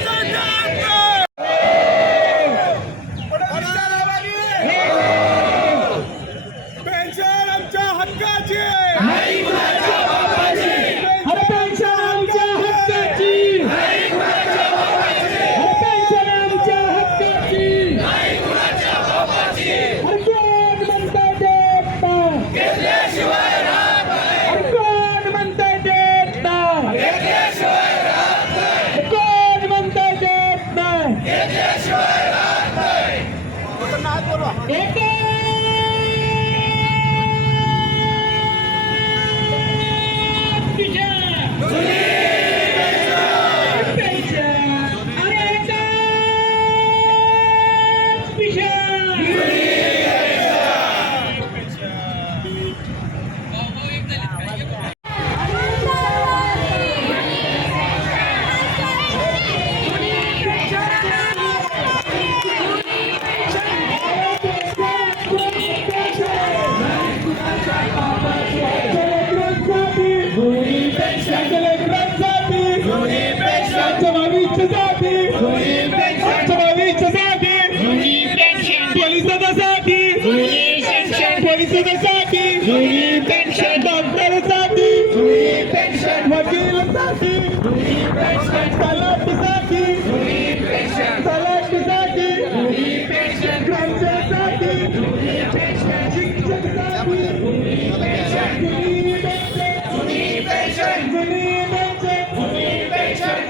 Ja, 出て चाल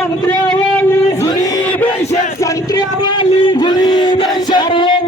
Santriawali, Juli Bensha, Santriawali,